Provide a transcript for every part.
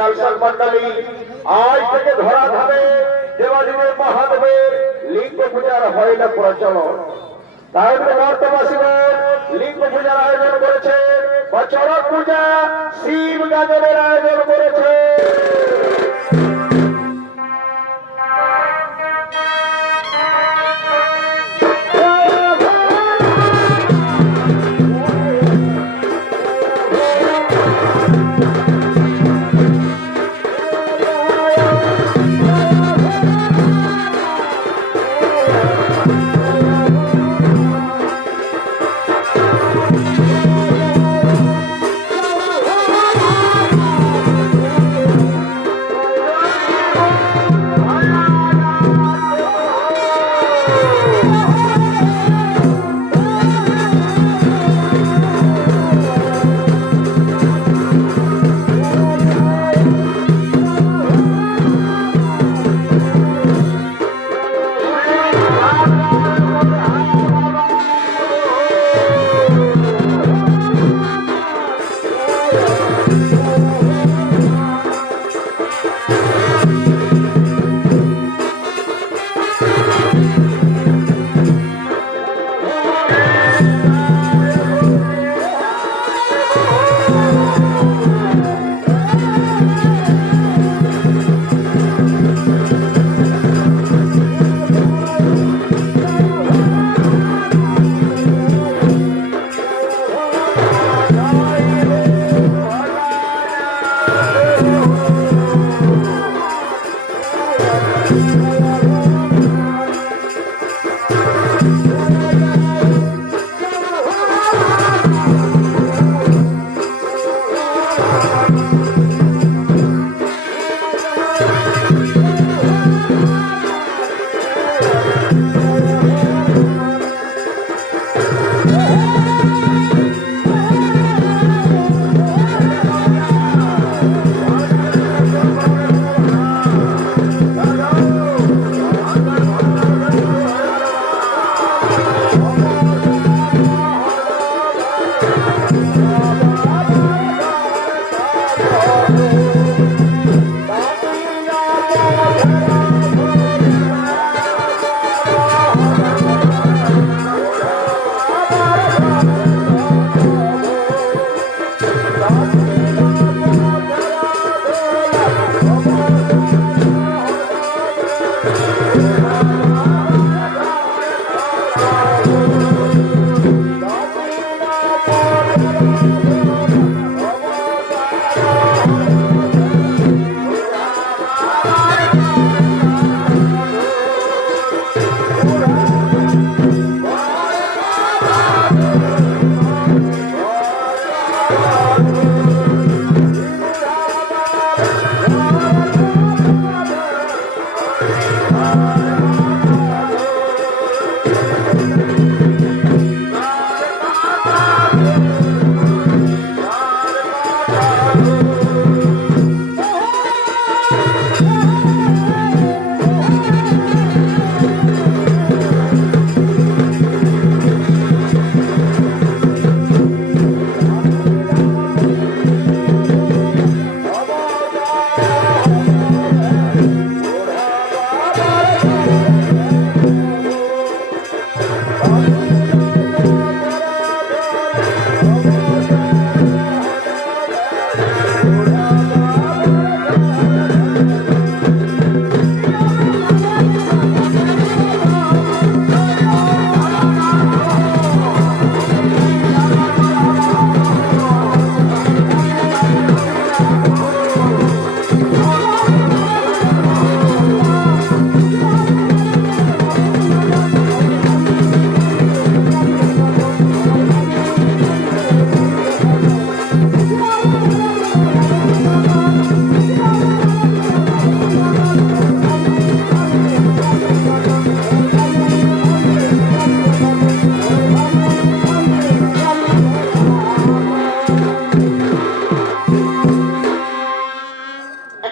লালসান মন্ডলী আজ থেকে ধরা ধামে দেবাদেবের মহাদেবের লিঙ্গ পূজার হয় না প্রচলন। তাই বর্তমাসীগণ লিঙ্গ পূজার আয়োজন করেছে, বা চরক পূজা, শিব গাজনের আয়োজন করেছে।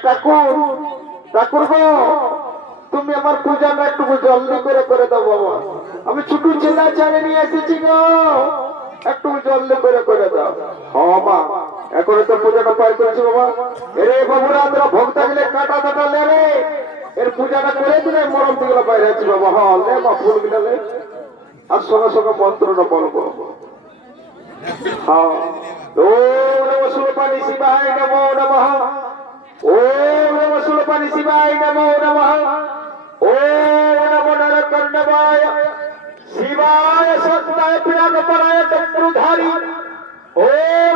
ঠাকুর ঠাকুর গো, তুমি আমার পূজাটা একটু জলদি করে করে দাও বাবা। আমি ছোট ছেলে ছেলে নিয়ে এসেছি গো, একটু জলদি করে করে দাও। হ মা এখন তো পূজাটা পার করেছি বাবা। এরে বাবুরা, তোরা ভক্তা গেলে কাটা কাটা লেবে এর পূজাটা করে দিলে মরম দিগুলো বাইরে আছি বাবা। হ্যাঁ লে বা ফুল গিলালে আর সঙ্গে সঙ্গে মন্ত্রটা বলব হ্যাঁ ও নম সুলপানি শিবায়, নমো নমঃ। ও নম সুলপানি শিবায় নমো নমঃ। ও নমো নরকর্ণবায় শিবায় সত্যায় পিরাগপরায় চক্রধারী। ওম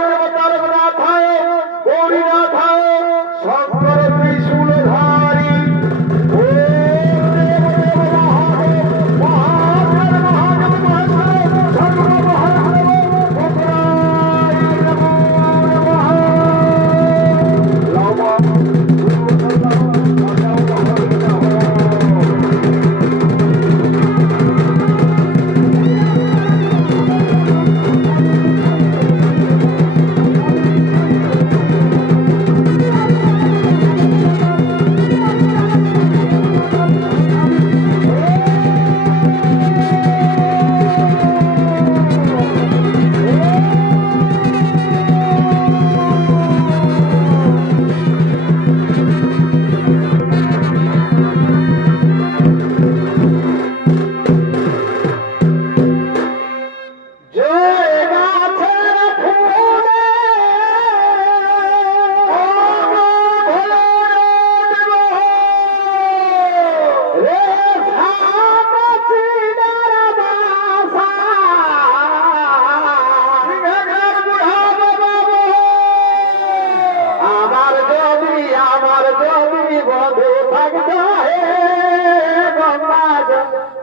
Thank you.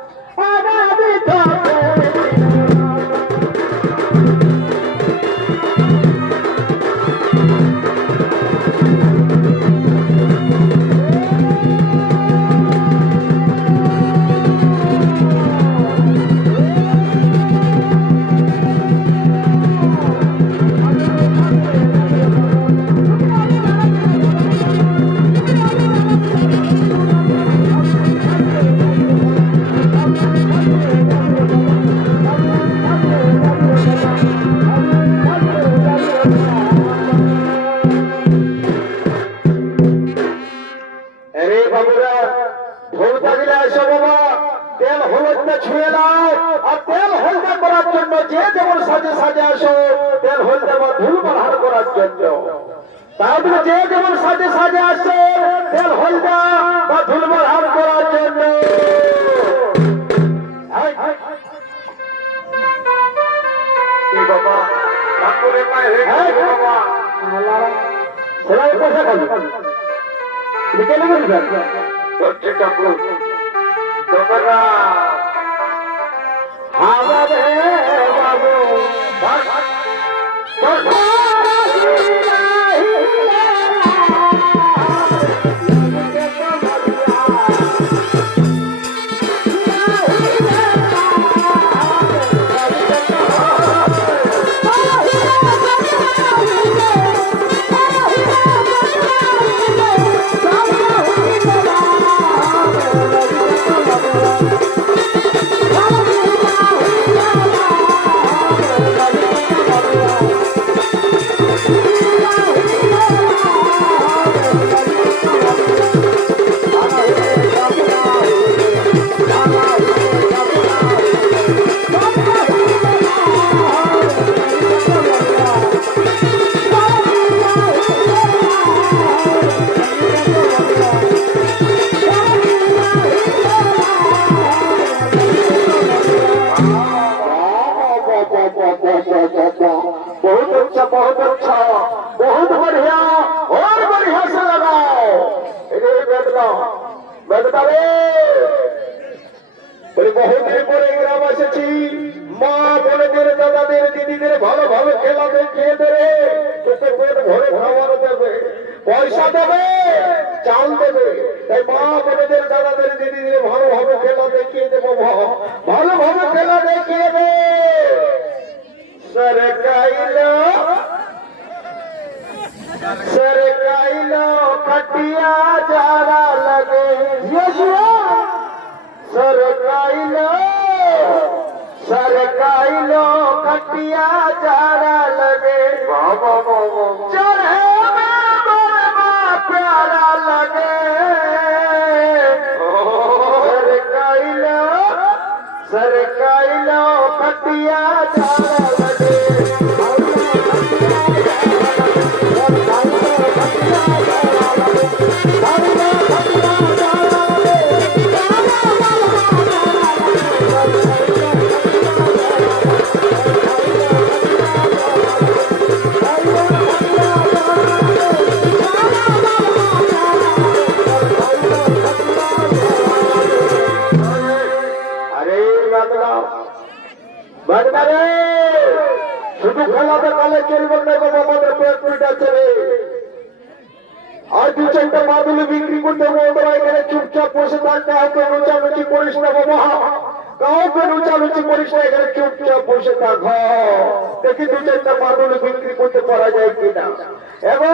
বিকেলে বলবেন হচ্ছে ঠাকুর তোমরা পাবে চাল দেবে। তাই মা বোনদের দাদাদের দিদিদের ভালোভাবে খেলা দেখিয়ে দেবো ভালোভাবে খেলা দেখিয়ে দেবে। সরকাইলা সরকাইলা কটিয়া যারা লাগে। সরকাইলা সরকাইলো কটিয়া যারা লাগে। চড়ে nada. কাউকে লুচালুচি করিস না, এখানে চুপচাপ বসে থাক। দেখি দু চারটা মাদুলি বিক্রি করতে পারা যায় কিনা এবং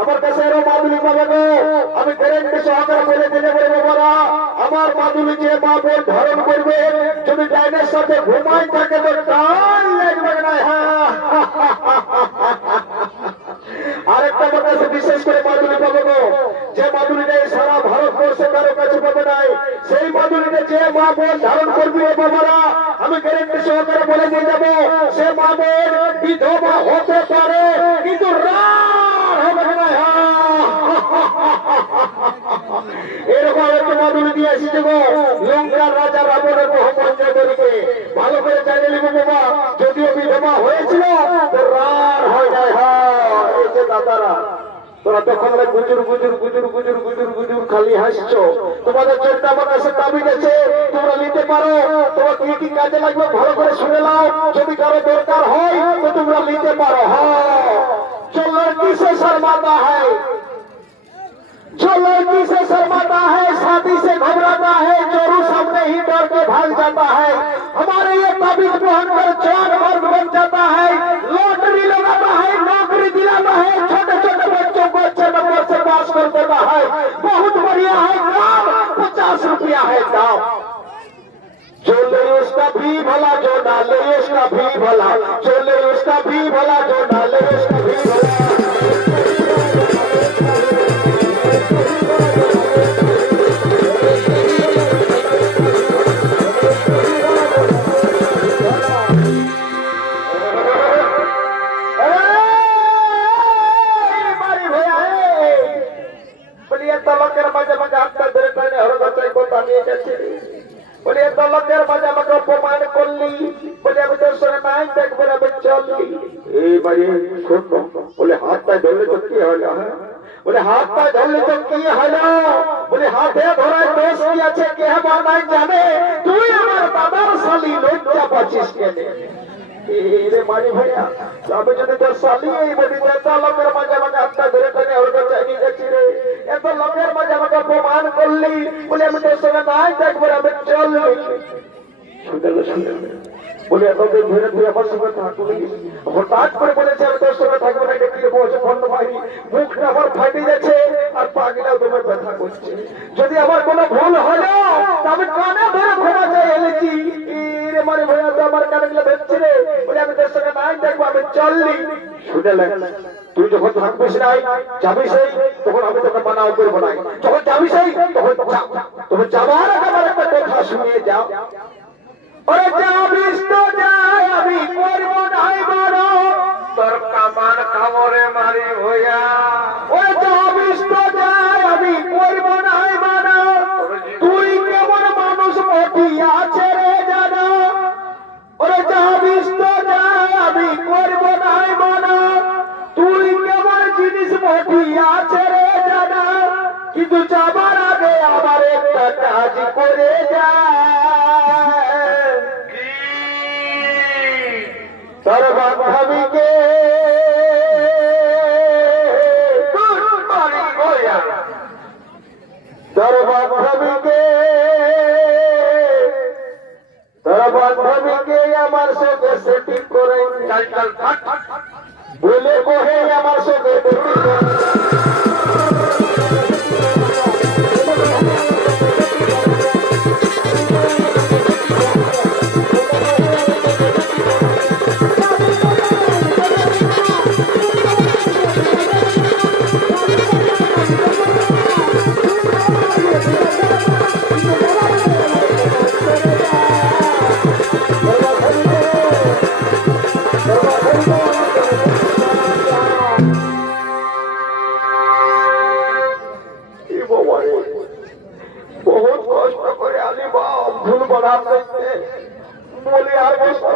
আমার কাছে এরও মাদুলি পাবে আমি গ্যারেন্টি সহকারে বলে দিলে বলে বাবারা, আমার মাদুলি যে মা বোন ধারণ করবে। যদি ডাইনের সাথে ঘুমাই থাকে তো ডাল লাগবে না। হ্যাঁ আরেকটা আমার কাছে বিশেষ করে মাদুলি পাবে যে মাদুলিটা সারা ভারতবর্ষে কারও কাছে পাবে নাই, সেই মাদুলিটা যে মা বোন ধারণ করবে বাবারা, আমি গ্যারেন্টি সহকারে বলে দিয়ে যাব। সে মা বোন বিধবা হতে পারে কিন্তু রার হবে না এরকম একটা মডেল দিয়ে এসেছে দেব লঙ্কার রাজা রাবণের মোহাম্মদ নগরীকে ভালো করে জানিয়ে নেব বাবা যদিও বিধবা হয়েছিল রার হয় নাই, হয় দাদারা। তোরা তখন গুজুর গুজুর গুজুর গুজুর গুজুর গুজুর খালি হাসছ। তোমাদের চেষ্টা আমার কাছে দাবি গেছে, তোমরা নিতে পারো। তোমার কি কি কাজে লাগবে ভালো করে শুনে নাও। যদি কারও দরকার হয়, তো তোমরা নিতে পারো হ্যাঁ। চল্লার কিসে সার মাতা হয় जो लड़की से शर्माता है, शादी से घबराता है, चोरू सामने ही डर के भाग जाता है। हमारे ये ताबीज पहन कर चार वर्ग बन जाता है। लॉटरी लगाता है, नौकरी दिलाता है छोटे छोटे बच्चों को अच्छे नंबर से पास कर देता है। बहुत बढ़िया है काम, पचास रुपया है दाम। जो ले उसका भी भला, जो ना ले उसका भी भला। जो ले उसका भी भला, जो ना ले उसका भी भला। আমি যদি আমি আমি আমার সঙ্গে হঠাৎ করে বলেছে, আমি তোর সঙ্গে থাকব না, এটা বলছে বন্ধ ভাই? মুখটা আমার ফাটে যাচ্ছে আর পাগলাও তোমার ব্যথা করছে। যদি আমার কোনো ভুল হলো তবে কানে ধরে ক্ষমা চাই এলেছি রে মানে ভয়া তো আমার কানে গেলে ধরছে রে। বলে আমি তোর সঙ্গে নাই দেখব আমি চললি। শুনলে তুই যখন থাকবিস নাই যাবি সেই তখন আমি তোকে মানাও করব নাই। যখন যাবি সেই তখন যা। তখন যাবার আগে আমার একটা কথা শুনিয়ে যাও। ওরে যাবিস তো যাই আমি করব নাই বড় তোর কামান খাবরে মারি হইয়া। ওরে যাবিস কিন্তু চাবার আগে আমার একটা কাজ করে যা তোর বান্ধবীকে তোর আমার সাথে সেটি করে। বলে কহে আমার সাথে বহুত কষ্ট করে আলি আর বছর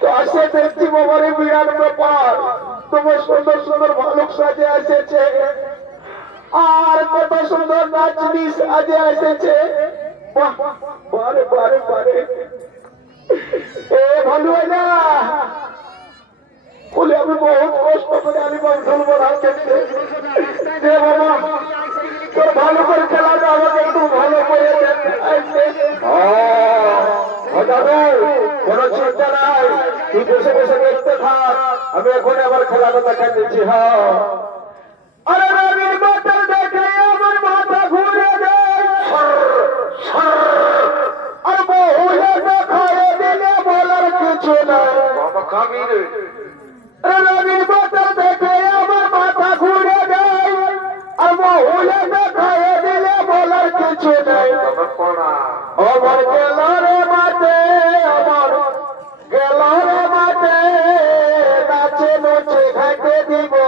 তো আসে দেখছি বাবার বিরাট ব্যাপার তোমার সুন্দর সুন্দর ভালুক সাজে এসেছে আর কত সুন্দর নাচনি সাজে এসেছে। বাহ, বারে এ হয় না বলে আমি বহুত কষ্ট করে আমি বলার ক্ষেত্রে যে বাবা, তোর ভালো করে খেলাটা আমাকে একটু ভালো করে কোনো চিন্তা নাই, তুই বসে বসে দেখতে থাক, আমি এখন আমার খেলাটা দেখা দিচ্ছি হ্যাঁ। দিব।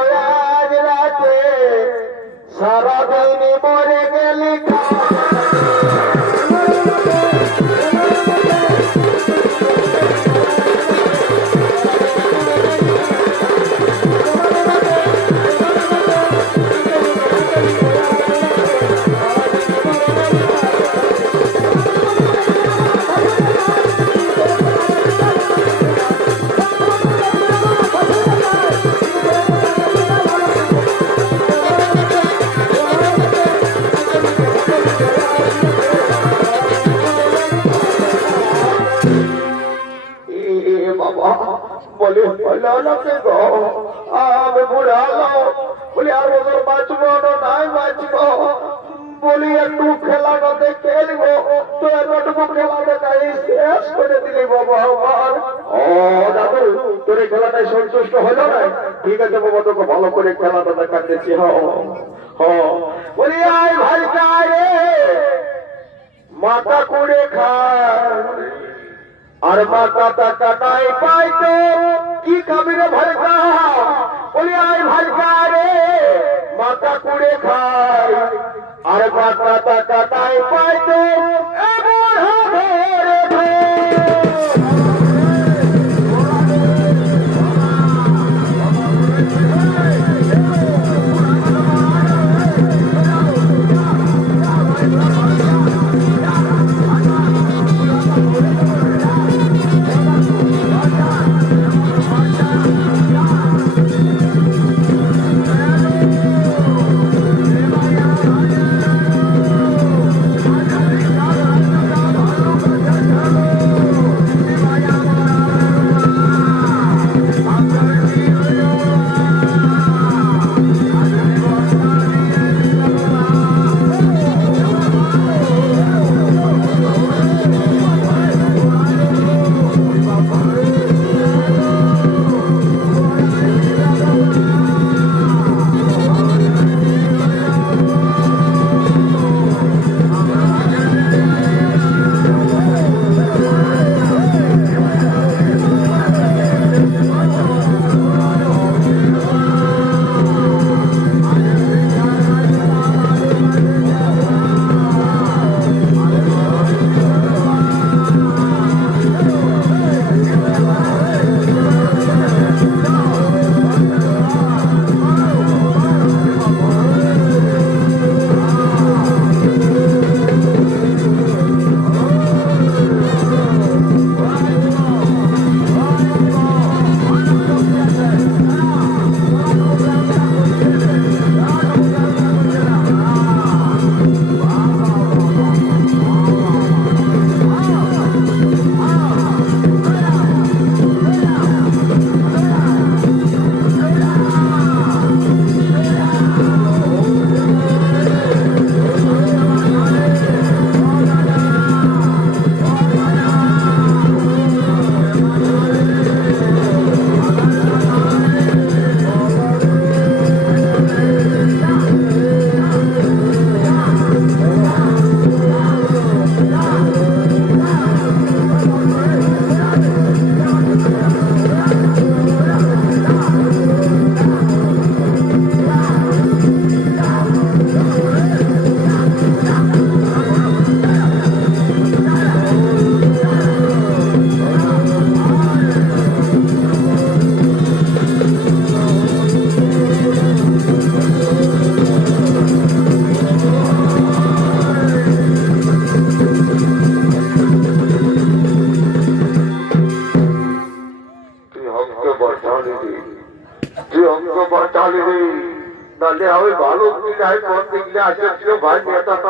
এ বলে হলো বলে বাঁচবো নাই বাঁচবো। বলি, একটু খেলাটা দেখে এলিব তো এতটুকু খেলা দেখাই শেষ করে দিলি বাবা আমার ও দাদু, তোর এই খেলাটাই সন্তুষ্ট হলো না? ঠিক আছে বাবা, তোকে ভালো করে খেলাটা দেখা দিচ্ছি হ। বলি, আয় ভাই কারে মাথা কুড়ে খায় আর মা কাটা কাটাই পাইতো, কি খাবি রে ভাইকা বলি, আয় ভাইকা রে, মাথা কুড়ে খাই। আর মা কাটা নাই